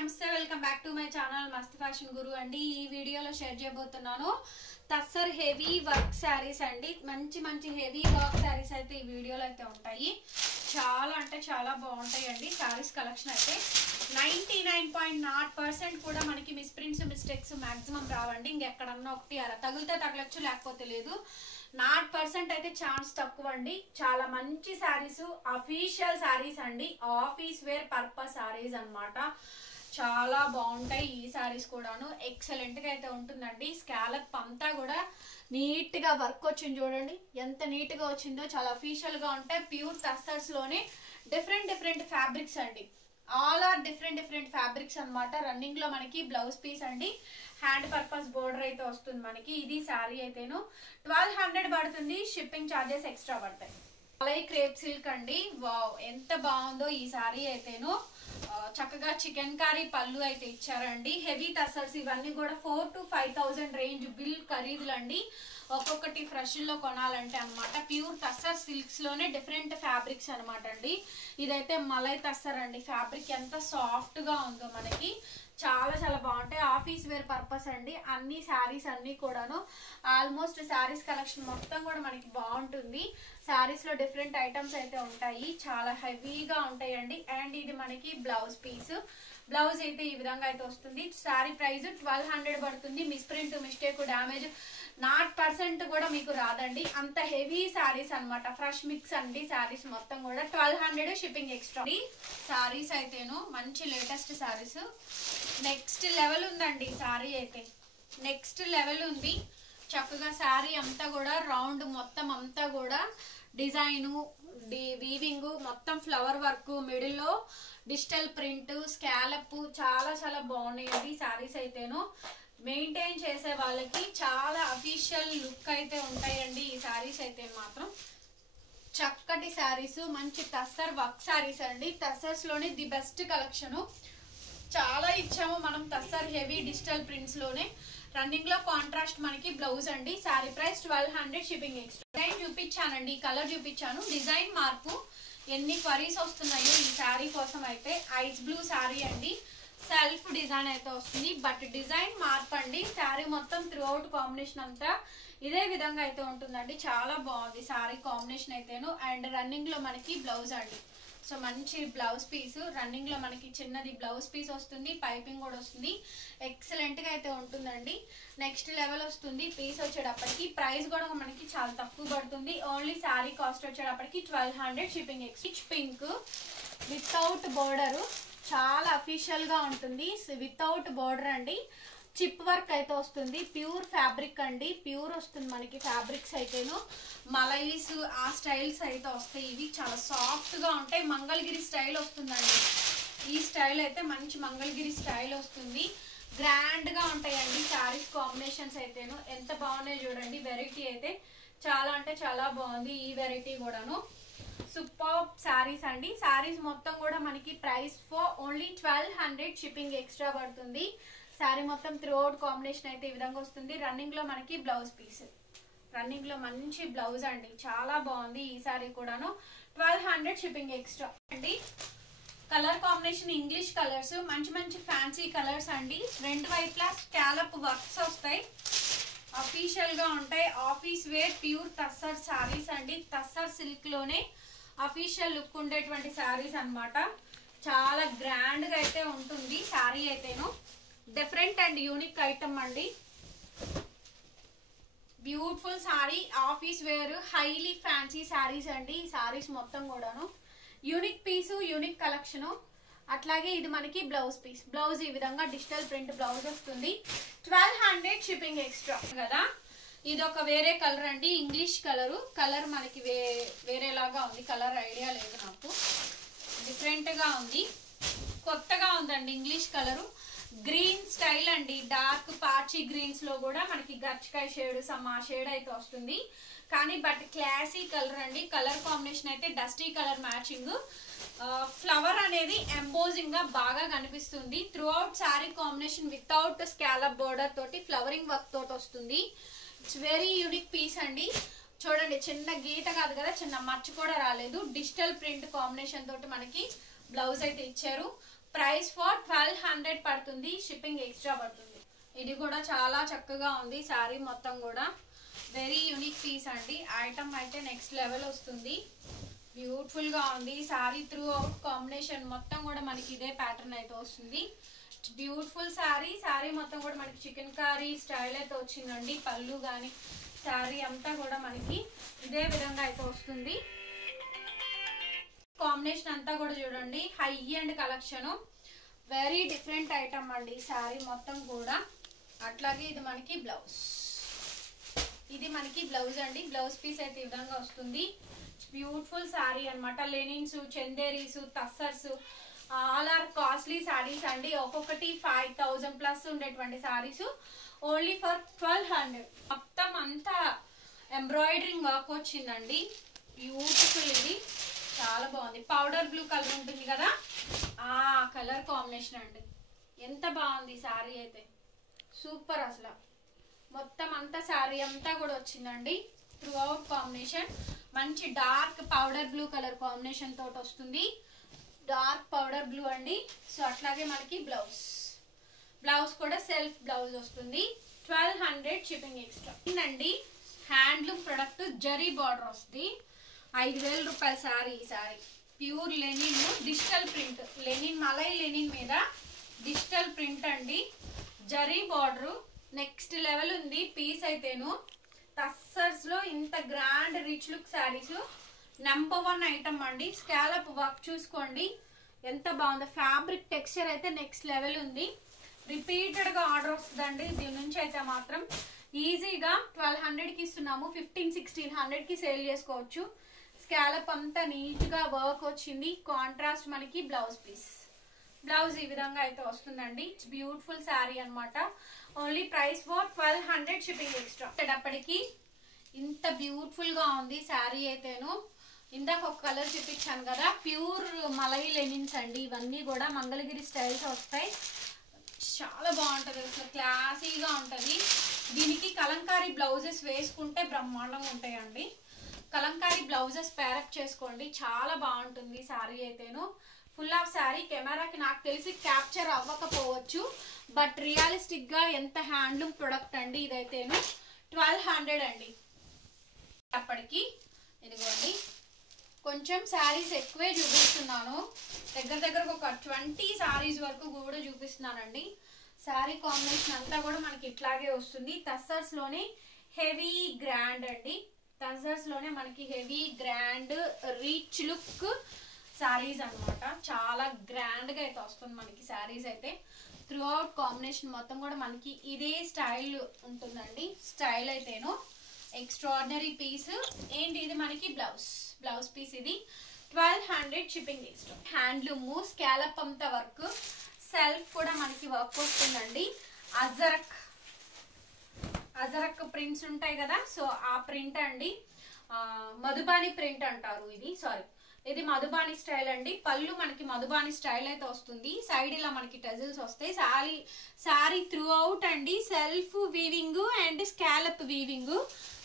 నమస్తే welcome back to my channel మస్త్ fashion గురు అండి. ఈ వీడియోలో షేర్ చేయబోతున్నాను టస్సర్ హెవీ వర్క్ శారీస్ అండి. మంచి హెవీ వర్క్ శారీస్ అయితే ఈ వీడియోలో అయితే ఉంటాయి. చాలా అంటే చాలా బాగుంటాయి అండి. శారీస్ కలెక్షన్ అయితే 99.0% కూడా మనకి మిస్ప్రింట్స్ మిస్టేక్స్ మాక్సిమం రావండి. ఇంకెక్కడన్నా ఒకటి అలా తగిలితే తగలచ్చు, లేకపోతే లేదు. 0% అయితే ఛాన్స్ తక్కువ అండి. చాలా మంచి శారీస్, అఫీషియల్ శారీస్ అండి, ఆఫీస్ వేర్ పర్పస్ శారీస్ అన్నమాట. చాలా బాగుంటాయి ఈ శారీస్ కూడాను. ఎక్సలెంట్ గా అయితే ఉంటుందండి. స్కాలప్ అంతా కూడా నీట్ గా వర్క్ వచ్చింది, చూడండి ఎంత నీట్ గా వచ్చిందో. చాలా అఫీషియల్ గా ఉంటాయి. ప్యూర్ టస్సర్స్ లోనే డిఫరెంట్ ఫ్యాబ్రిక్స్ అండి. ఆల్ ఆర్ డిఫరెంట్ ఫ్యాబ్రిక్స్ అన్నమాట. రన్నింగ్ లో మనకి బ్లౌజ్ పీస్ అండి, హ్యాండ్ పర్పస్ బోర్డర్ అయితే వస్తుంది మనకి. ఇది శారీ అయితేను 1200 పడుతుంది. షిప్పింగ్ ఛార్జెస్ ఎక్స్ట్రా పడతాయి. అలాగే క్రేప్ సిల్క్ అండి. వావ్ ఎంత బాగుందో ఈ శారీ అయితేను. చక్కగా చికెన్ కర్రీ పళ్ళు అయితే ఇచ్చారండి. హెవీ టసర్స్ ఇవన్నీ కూడా 4,000 to 5,000 రేంజ్ బిల్ ఖరీదులు అండి. ఒక్కొక్కటి ఫ్రెష్ లో కొనాలంటే అనమాట. ప్యూర్ టస్సర్ సిల్క్స్ లోనే డిఫరెంట్ ఫ్యాబ్రిక్స్ అనమాట అండి. ఇదైతే మలై టస్సర్ అండి. ఫ్యాబ్రిక్ ఎంత సాఫ్ట్ గా ఉందో మనకి. చాలా బాగుంటాయి. ఆఫీస్ వేర్ పర్పస్ అండి. అన్ని శారీస్ అన్ని కూడాను ఆల్మోస్ట్ శారీస్ కలెక్షన్ మొత్తం కూడా మనకి బాగుంటుంది. శారీస్ లో డిఫరెంట్ ఐటమ్స్ అయితే ఉంటాయి. చాలా హెవీగా ఉంటాయండి. అండ్ ఇది మనకి బ్లౌజ్ పీస్. బ్లౌజ్ అయితే ఈ విధంగా అయితే వస్తుంది. శారీ ప్రైస్ 1200 పడుతుంది. మిస్ప్రింట్ మిస్టేక్ డ్యామేజ్ 0% కూడా మీకు రాదండి. అంత హెవీ శారీస్ అనమాట. ఫ్రెష్ మిక్స్ అండి శారీస్ మొత్తం కూడా. 1200 షిప్పింగ్ ఎక్స్ట్రా. శారీస్ అయితేను మంచి లేటెస్ట్ శారీస్. నెక్స్ట్ లెవెల్ ఉందండి శారీ అయితే. నెక్స్ట్ లెవెల్ ఉంది. చక్కగా శారీ అంతా కూడా రౌండ్ మొత్తం అంతా కూడా డిజైను వీవింగ్ మొత్తం ఫ్లవర్ వర్క్, మిడిల్ లో డిజిటల్ ప్రింట్, స్కాలప్ చాలా బాగున్నాయండి శారీస్ అయితేను. మెయింటైన్ చేసే వాళ్ళకి చాలా అఫీషియల్ లుక్ అయితే ఉంటాయండి ఈ శారీస్ అయితే మాత్రం. చక్కటి శారీస్, మంచి టస్సర్ వర్క్ శారీస్ అండి. టస్సర్స్ లోనే ది బెస్ట్ కలెక్షన్ చాలా ఇచ్చాము మనం. టస్సర్ హెవీ డిజిటల్ ప్రింట్స్ లోనే రన్నింగ్ లో కాంట్రాస్ట్ మనకి బ్లౌజ్ అండి. Sari price 1200 shipping extra. Design చూపించానండి, కలర్ చూపించాను. డిజైన్ మార్పు ఎన్ని క్వరీస్ వస్తున్నాయో ఈ శారీ కోసం అయితే. ఐస్ బ్లూ శారీ అండి. సెల్ఫ్ డిజైన్ అయితే వస్తుంది, బట్ డిజైన్ మార్పు అండి. శారీ మొత్తం త్రూ అవుట్ కాంబినేషన్ అంతా ఇదే విధంగా అయితే ఉంటుందండి. చాలా బాగుంది శారీ కాంబినేషన్ అయితేను. అండ్ రన్నింగ్ లో మనకి బ్లౌజ్ అండి. సో మంచి బ్లౌజ్ పీస్. రన్నింగ్ లో మనకి చిన్నది బ్లౌజ్ పీస్ వస్తుంది, పైపింగ్ కూడా వస్తుంది. ఎక్సలెంట్ గా అయితే ఉంటుందండి. నెక్స్ట్ లెవెల్ వస్తుంది పీస్ వచ్చేటప్పటికి. ప్రైస్ కూడా మనకి చాలా తక్కువ పడుతుంది. ఓన్లీ శారీ కాస్ట్ వచ్చేటప్పటికి 1200 shipping extra. Pink without border, చాలా అఫీషియల్ గా ఉంటుంది. వితౌట్ బోర్డర్ అండి. చిప్ వర్క్ అయితే వస్తుంది. ప్యూర్ ఫ్యాబ్రిక్ అండి. ప్యూర్ వస్తుంది మనకి ఫ్యాబ్రిక్స్ అయితేను. మలైస్ ఆ స్టైల్స్ అయితే వస్తాయి. ఇవి చాలా సాఫ్ట్ గా ఉంటాయి. మంగళగిరి స్టైల్ వస్తుందండి. ఈ స్టైల్ అయితే మంచి మంగళగిరి స్టైల్ వస్తుంది. గ్రాండ్ గా ఉంటాయండి శారీస్ కాంబినేషన్స్ అయితేను. ఎంత బాగున్నాయి చూడండి. వెరైటీ అయితే చాలా అంటే చాలా బాగుంది ఈ వెరైటీ కూడాను. సూపర్ శారీస్ అండి. శారీస్ మొత్తం కూడా మనకి price for only 1200 shipping extra పడుతుంది. శారీ మొత్తం త్రూ అవుట్ కాంబినేషన్ అయితే ఈ విధంగా వస్తుంది. రన్నింగ్ లో మనకి బ్లౌజ్ పీస్. రన్నింగ్ లో మంచి బ్లౌజ్ అండి. చాలా బాగుంది ఈ శారీ కూడాను. 1200 షిప్పింగ్ ఎక్స్ట్రా అండి. కలర్ కాంబినేషన్ ఇంగ్లీష్ కలర్స్, మంచి ఫ్యాన్సీ కలర్స్ అండి. రెండు వైపులా స్కాలప్ వర్క్స్ వస్తాయి. అఫీషియల్ గా ఉంటాయి. Office wear pure tussar saris అండి. టస్సర్ సిల్క్ లోనే అఫీషియల్ లుక్ ఉండేటువంటి శారీస్ అన్నమాట. చాలా గ్రాండ్ గా అయితే ఉంటుంది శారీ అయితేను. డిఫరెంట్ అండ్ యూనిక్ ఐటమ్ అండి. Beautiful sari, office wear highly fancy saris అండి. ఈ శారీస్ మొత్తం కూడాను యూనిక్ పీసు, యూనిక్ కలెక్షన్. అట్లాగే ఇది మనకి బ్లౌజ్ పీస్. బ్లౌజ్ ఈ విధంగా డిజిటల్ ప్రింట్ బ్లౌజ్ వస్తుంది. 1200 షిప్పింగ్ ఎక్స్ట్రా కదా. ఇది ఒక వేరే కలర్ అండి. English colour. కలర్ మనకి వేరేలాగా ఉంది. కలర్ ఐడియా లేదు నాకు. డిఫరెంట్ గా ఉంది, కొత్తగా ఉందండి. English colour. గ్రీన్ స్టైల్ అండి. డార్క్ పార్చీ గ్రీన్స్ లో కూడా మనకి గచ్చకాయ షేడ్ సమ్మా షేడ్ అయితే వస్తుంది. కానీ బట్ క్లాసీ కలర్ అండి. కలర్ కాంబినేషన్ అయితే డస్టీ కలర్ మ్యాచింగ్. ఫ్లవర్ అనేది ఎంబోజింగ్ గా బాగా కనిపిస్తుంది. Through out sari combination without scallop border తోటి ఫ్లవరింగ్ వర్క్ తోటి వస్తుంది. ఇట్స్ వెరీ యూనిక్ పీస్ అండి. చూడండి, చిన్న గీత కాదు కదా, చిన్న మచ్చ కూడా రాలేదు. డిజిటల్ ప్రింట్ కాంబినేషన్ తోటి మనకి బ్లౌజ్ అయితే ఇచ్చారు. ప్రైస్ ఫర్ 1200 పడుతుంది, షిప్పింగ్ ఎక్స్ట్రా పడుతుంది. ఇది కూడా చాలా చక్కగా ఉంది శారీ మొత్తం కూడా, వెరీ యూనిక్ పీస్ అండి. ఐటమ్ అయితే నెక్స్ట్ లెవెల్ వస్తుంది, బ్యూటిఫుల్ గా ఉంది. శారీ త్రూ అవుట్ కాంబినేషన్ మొత్తం కూడా మనకి ఇదే ప్యాటర్న్ అయితే వస్తుంది. బ్యూటిఫుల్ శారీ. శారీ మొత్తం కూడా మనకి చికెన్ కర్రీ స్టైల్ అయితే వచ్చిందండి. పళ్ళు కానీ శారీ అంతా కూడా మనకి ఇదే విధంగా అయితే వస్తుంది. కాంబినేషన్ అంతా కూడా చూడండి, high and collection, very different item అండి శారీ మొత్తం కూడా. అట్లాగే ఇది మనకి బ్లౌజ్, ఇది మనకి బ్లౌజ్ అండి. బ్లౌజ్ పీస్ అయితే ఈ విధంగా వస్తుంది. బ్యూటిఫుల్ శారీ అనమాట. Linens, Chanderis, tussars all are costly saris అండి. ఒక్కొక్కటి 5000 ప్లస్ ఉండేటువంటి శారీస్ ఓన్లీ ఫర్ 1200. మొత్తం అంతా ఎంబ్రాయిడరింగ్ వర్క్ వచ్చిందండి, బ్యూటిఫుల్. ఇది చాలా బాగుంది. పౌడర్ బ్లూ కలర్ ఉంటుంది కదా, ఆ కలర్ కాంబినేషన్ అండి. ఎంత బాగుంది శారీ అయితే, సూపర్ అసలు. మొత్తం అంతా శారీ అంతా కూడా వచ్చిందండి త్రూ అవుట్ కాంబినేషన్. మంచి dark powder blue colour combination తోటి వస్తుంది, డార్క్ పౌడర్ బ్లూ అండి. సో అట్లాగే మనకి బ్లౌజ్, బ్లౌజ్ కూడా సెల్ఫ్ బ్లౌజ్ వస్తుంది. 1200 షిప్పింగ్ ఎక్స్ట్రా అండి. హ్యాండ్లూమ్ ప్రొడక్ట్, జరీ బార్డర్ వస్తుంది. 5000 రూపాయల శారీ. ఈ sari pure linen, digital print, linen మలై లెనిన్ మీద డిజిటల్ ప్రింట్ అండి. జరీ బార్డర్ నెక్స్ట్ లెవెల్ ఉంది పీస్ అయితేను. టస్సర్స్ లో ఇంత grand rich look saris number 1 item అండి. స్కాలప్ వర్క్ చూసుకోండి ఎంత బాగుందో. ఫ్యాబ్రిక్ టెక్స్చర్ అయితే నెక్స్ట్ లెవెల్ ఉంది. రిపీటెడ్ గా ఆర్డర్ వస్తుందండి దీని నుంచి అయితే మాత్రం. ఈజీగా 1200 కి ఇస్తున్నాము, 1500-1600 కి సేల్ చేసుకోవచ్చు. స్కాలప్ అంతా నీట్ గా వర్క్ వచ్చింది. కాంట్రాస్ట్ మనకి బ్లౌజ్ పీస్, బ్లౌజ్ ఈ విధంగా అయితే వస్తుందండి. బ్యూటిఫుల్ శారీ అనమాట. Only price for 1200 shipping extra. అప్పటికి ఇంత బ్యూటిఫుల్ గా ఉంది శారీ అయితేను. ఇందాక ఒక కలర్ చూపించాను కదా, ప్యూర్ మలై లెనిన్స్ అండి. ఇవన్నీ కూడా మంగళగిరి స్టైల్స్ వస్తాయి. చాలా బాగుంటది అసలు, క్లాసీగా ఉంటది. దీనికి కలంకారీ బ్లౌజెస్ వేసుకుంటే బ్రహ్మాండంగా ఉంటాయండి. కలంకారీ బ్లౌజెస్ పేరప్ చేసుకోండి, చాలా బాగుంటుంది శారీ అయితేను. ఫుల్ ఆఫ్ శారీ కెమెరాకి నాకు తెలిసి క్యాప్చర్ అవ్వకపోవచ్చు, బట్ రియలిస్టిక్ గా ఎంత హ్యాండ్లూమ్ ప్రొడక్ట్ అండి ఇదైతేను. 1200 అండి. అప్పటికి ఇదిగోండి కొంచెం శారీస్ ఎక్కువే చూపిస్తున్నాను, దగ్గర ఒక 20 శారీస్ వరకు కూడా చూపిస్తున్నానండి. శారీ కాంబినేషన్ అంతా కూడా మనకి ఇట్లాగే వస్తుంది. టస్సర్స్ లోనే హెవీ గ్రాండ్ అండి. టస్సర్స్ లోనే మనకి heavy grand rich look saris అనమాట. చాలా గ్రాండ్ గా అయితే వస్తుంది మనకి శారీస్ అయితే. త్రూ అవుట్ కాంబినేషన్ మొత్తం కూడా మనకి ఇదే స్టైల్ ఉంటుందండి. స్టైల్ అయితేను ఎక్స్ట్రాడినరీ పీస్. ఏంటి ఇది మనకి బ్లౌజ్, బ్లౌజ్ పీస్ ఇది 1200 షిప్పింగ్ ఎక్స్ట్రా. హ్యాండ్లూమ్ స్కాలప్ అంతా వర్క్, సెల్ఫ్ కూడా మనకి వర్క్ వస్తుందండి. అజరక్ ప్రింట్స్ ఉంటాయి కదా, సో ఆ ప్రింట్ అండి. మధుబాని ప్రింట్ అంటారు ఇది, సారీ ఇది మధుబాని స్టైల్ అండి. పళ్ళు మనకి మధుబాని స్టైల్ అయితే వస్తుంది. సైడ్ ఇలా మనకి టజిల్స్ వస్తాయి. శారీ త్రూ అవుట్ అండి self weaving and scallop weaving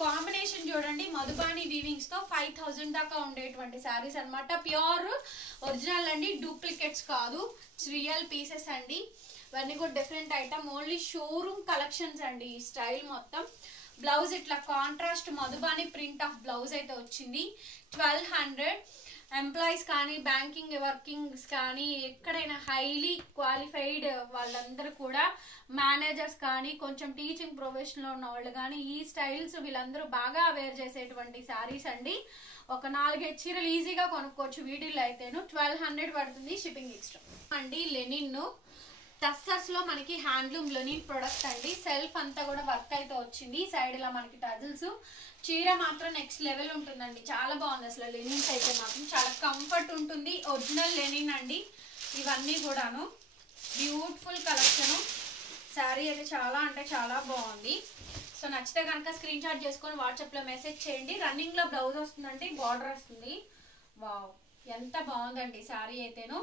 combination చూడండి. మధుబాని వీవింగ్స్ తో 5000 దాకా ఉండేటువంటి శారీస్ అనమాట. ప్యూర్ ఒరిజినల్ అండి, డూప్లికేట్స్ కాదు, రియల్ పీసెస్ అండి. ఇవన్నీ కూడా different item, only showroom collections అండి ఈ స్టైల్ మొత్తం. బ్లౌజ్ ఇట్లా contrast Madhubani print of blouse అయితే వచ్చింది. 1200. ఎంప్లాయీస్ కానీ బ్యాంకింగ్ వర్కింగ్స్ కానీ ఎక్కడైనా హైలీ క్వాలిఫైడ్ వాళ్ళందరూ కూడా, మేనేజర్స్ కానీ కొంచెం టీచింగ్ ప్రొఫెషన్లో ఉన్న వాళ్ళు కానీ ఈ స్టైల్స్ వీళ్ళందరూ బాగా వేర్ చేసేటువంటి శారీస్ అండి. ఒక 4-5 చీరలు ఈజీగా కొనుక్కోవచ్చు వీటిల్లో అయితేను. 1200 పడుతుంది షిప్పింగ్ ఎక్స్ట్రా అండి. లెనిన్ టస్సర్స్ లో మనకి హ్యాండ్లూమ్ లెనిన్ ప్రొడక్ట్ అండి. సెల్ఫ్ అంతా కూడా వర్క్ అయితే వచ్చింది. సైడ్ ఇలా మనకి టజిల్స్. చీర మాత్రం నెక్స్ట్ లెవెల్ ఉంటుందండి, చాలా బాగుంది అసలు. లెనిన్స్ అయితే మాత్రం చాలా కంఫర్ట్ ఉంటుంది. ఒరిజినల్ లెనిన్ అండి ఇవన్నీ కూడాను. Beautiful collection. శారీ అయితే చాలా అంటే చాలా బాగుంది. సో నచ్చితే కనుక స్క్రీన్ షాట్ చేసుకొని వాట్సాప్ లో మెసేజ్ చేయండి. రన్నింగ్ లో బ్లౌజ్ వస్తుందండి, బార్డర్ వస్తుంది. వావ్ ఎంత బాగుందండి శారీ అయితేను.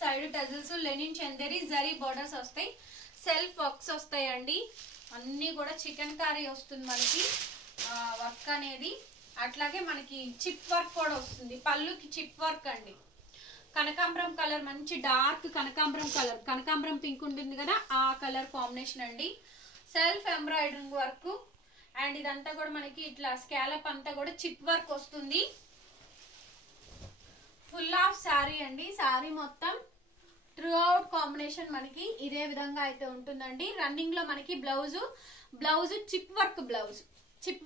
Side tassels, linen Chanderi zari borders వస్తాయి. సెల్ఫ్ వర్క్స్ వస్తాయండి. అన్నీ కూడా చికెన్ కర్రీ వస్తుంది మనకి వర్క్ అనేది. అట్లాగే మనకి చిప్ వర్క్ కూడా వస్తుంది. పళ్ళుకి చిప్ వర్క్ అండి. కనకాంబరం కలర్, మంచి డార్క్ కనకాంబరం కలర్, కనకాంబరం పింక్ ఉంటుంది కదా ఆ కలర్ కాంబినేషన్ అండి. సెల్ఫ్ ఎంబ్రాయిడరింగ్ వర్క్ అండ్ ఇదంతా కూడా మనకి ఇట్లా స్కాలప్ అంతా కూడా చిప్ వర్క్ వస్తుంది. ఫుల్ ఆఫ్ శారీ అండి. శారీ మొత్తం త్రూ అవుట్ కాంబినేషన్ మనకి ఇదే విధంగా అయితే ఉంటుందండి. రన్నింగ్ లో మనకి బ్లౌజ్ చిప్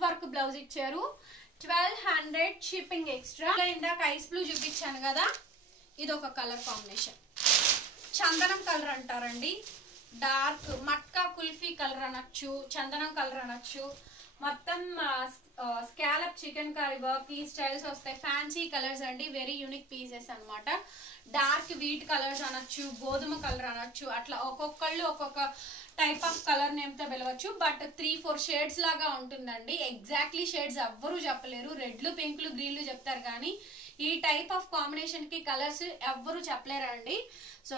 వర్క్ బ్లౌజ్ ఇచ్చారు. 1200 షిప్పింగ్ ఎక్స్ట్రా. ఇందాక ఐస్ బ్లూ చూపించాను కదా, ఇది ఒక కలర్ కాంబినేషన్. చందనం కలర్ అంటారండి. డార్క్ మట్కా కుల్ఫీ కలర్ అనొచ్చు, చందనం కలర్ అనొచ్చు. మొత్తం స్కాలప్ చికెన్ కర్రీ వర్క్ ఈ స్టైల్స్ వస్తాయి. ఫ్యాన్సీ కలర్స్ అండి, వెరీ యూనిక్ పీసెస్ అనమాట. డార్క్ వీట్ కలర్స్ అనొచ్చు, గోధుమ కలర్ అనొచ్చు. అట్లా ఒక్కొక్కళ్ళు ఒక్కొక్క టైప్ ఆఫ్ కలర్ నేమ్ తో పిలవచ్చు. బట్ 3-4 షేడ్స్ లాగా ఉంటుందండి. ఎగ్జాక్ట్లీ షేడ్స్ ఎవ్వరూ చెప్పలేరు. రెడ్లు, పింక్లు, గ్రీన్లు చెప్తారు కానీ ఈ టైప్ ఆఫ్ కాంబినేషన్ కి కలర్స్ ఎవ్వరూ చెప్పలేరండి. సో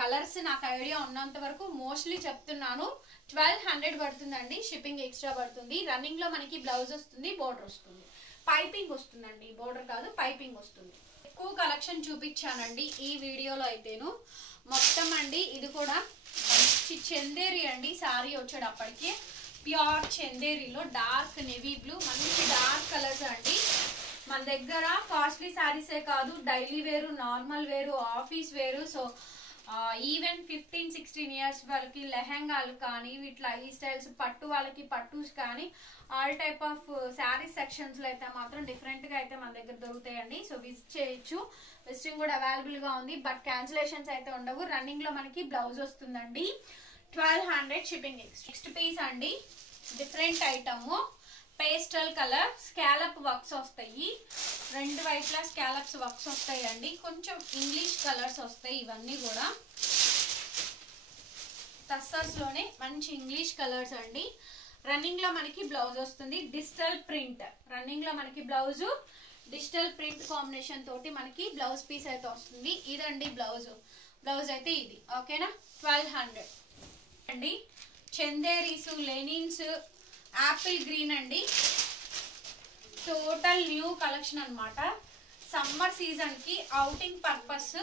కలర్స్ నాకు ఐడియా ఉన్నంత వరకు మోస్ట్లీ చెప్తున్నాను. 1200 పడుతుందండి. షిప్పింగ్ ఎక్స్ట్రా పడుతుంది. రన్నింగ్ లో మనకి బ్లౌజ్ వస్తుంది, బోర్డర్ వస్తుంది, పైపింగ్ వస్తుందండి. బోర్డర్ కాదు, పైపింగ్ వస్తుంది. ఎక్కువ కలెక్షన్ చూపించానండి ఈ వీడియోలో అయితేను. మొత్తం అండి ఇది కూడా మంచి చందేరి అండి. సారీ వచ్చేటప్పటికి ప్యూర్ చందేరిలో డార్క్ నెవీ బ్లూ, మంచి డార్క్ కలర్స్ అండి. మన దగ్గర కాస్ట్లీ శారీసే కాదు, డైలీ వేరు, నార్మల్ వేరు, ఆఫీస్ వేరు. సో ఈవెన్ 15-16 ఇయర్స్ వాళ్ళకి లెహెంగాలు కానీ ఇట్లా ఈ స్టైల్స్, పట్టు వాళ్ళకి పట్టూస్ కానీ all type of saris sections లో అయితే మాత్రం డిఫరెంట్ గా అయితే మన దగ్గర దొరుకుతాయండి. సో విజిట్ చేయొచ్చు. విజిటింగ్ కూడా అవైలబుల్ గా ఉంది. బట్ క్యాన్సిలేషన్స్ అయితే ఉండవు. రన్నింగ్ లో మనకి బ్లౌజ్ వస్తుందండి. 1200 షిప్పింగ్ ఎక్స్ట్రా. నెక్స్ట్ పీస్ అండి, different item. Pastel colour scallop works వస్తాయి. రెండు వైపులా స్కాలప్స్ వర్క్స్ వస్తాయి అండి. కొంచెం ఇంగ్లీష్ కలర్స్ వస్తాయి. ఇవన్నీ కూడా టస్సర్స్ లోనే మంచి ఇంగ్లీష్ కలర్స్ అండి. రన్నింగ్ లో మనకి బ్లౌజ్ వస్తుంది. డిజిటల్ ప్రింట్ రన్నింగ్ లో మనకి బ్లౌజ్ డిజిటల్ ప్రింట్ కాంబినేషన్ తోటి మనకి బ్లౌజ్ పీస్ అయితే వస్తుంది. ఇదండి బ్లౌజ్ అయితే ఇది. ఓకేనా, 1200 అండి. చందేరీస్, లెనిన్స్, యాపిల్ గ్రీన్ అండి. టోటల్ న్యూ కలెక్షన్ అనమాట. సమ్మర్ సీజన్ కి అవుటింగ్ పర్పస్.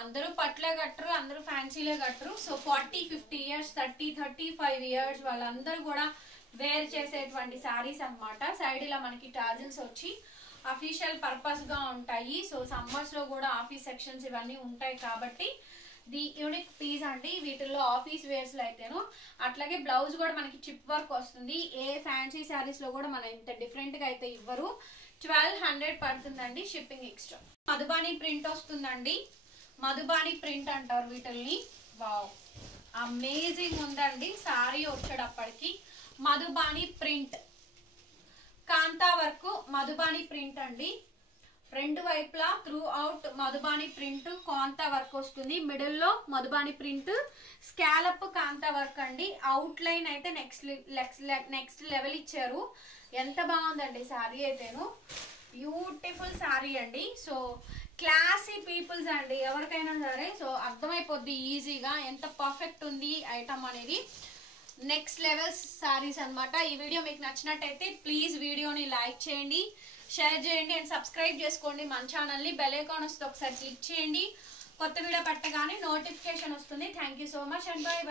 అందరూ పట్లే కట్టరు, అందరూ ఫ్యాన్సీలే కట్టరు. సో 40-50 ఇయర్స్, 30-35 ఇయర్స్ వాళ్ళందరూ కూడా వేర్ చేసేటువంటి శారీస్ అనమాట. సైడ్ ఇలా మనకి టాజిల్స్ వచ్చి అఫీషియల్ పర్పస్ గా ఉంటాయి. సో సమ్మర్స్ లో కూడా ఆఫీస్ సెక్షన్స్ ఇవన్నీ ఉంటాయి కాబట్టి ది యూనిక్ పీస్ అండి. వీటిల్లో ఆఫీస్ వేర్స్ లో అయితేను. అట్లాగే బ్లౌజ్ కూడా మనకి చిప్ వర్క్ వస్తుంది. ఏ ఫ్యాన్సీ శారీస్ లో కూడా మన ఇంత డిఫరెంట్ గా అయితే ఇవ్వరు. 1200 పడుతుందండి. Shipping extra. మధుబాని ప్రింట్ వస్తుందండి. మధుబాని ప్రింట్ అంటారు వీటిల్ని. వావ్, అమేజింగ్ ఉందండి. సారీ వచ్చేటప్పటికి మధుబాని ప్రింట్, కాంతా వర్క్, మధుబాని ప్రింట్ అండి. రెండు వైపులా త్రూ అవుట్ మధుబాని ప్రింట్, కాంతా వర్క్ వస్తుంది. మిడిల్ లో మధుబాని ప్రింట్, స్కాలప్ కాంతా వర్క్ అండి. అవుట్ లైన్ అయితే నెక్స్ట్ లెవెల్ ఇచ్చారు. ఎంత బాగుందండి సారీ అయితేను. బ్యూటిఫుల్ సారీ అండి. సో క్లాసీ పీపుల్స్ అండి, ఎవరికైనా సరే సో అర్థమైపోద్ది ఈజీగా ఎంత పర్ఫెక్ట్ ఉంది ఐటమ్ అనేది. నెక్స్ట్ లెవెల్ సారీస్ అనమాట. ఈ వీడియో మీకు నచ్చినట్టయితే ప్లీజ్ వీడియోని లైక్ చేయండి, షేర్ చేయండి అండ్ సబ్స్క్రైబ్ చేసుకోండి మన ఛానల్ని. బెల్ ఐకాన్ వస్తే ఒకసారి క్లిక్ చేయండి. కొత్త వీడియో పెట్టగానే నోటిఫికేషన్ వస్తుంది. Thank you so much and bye bye.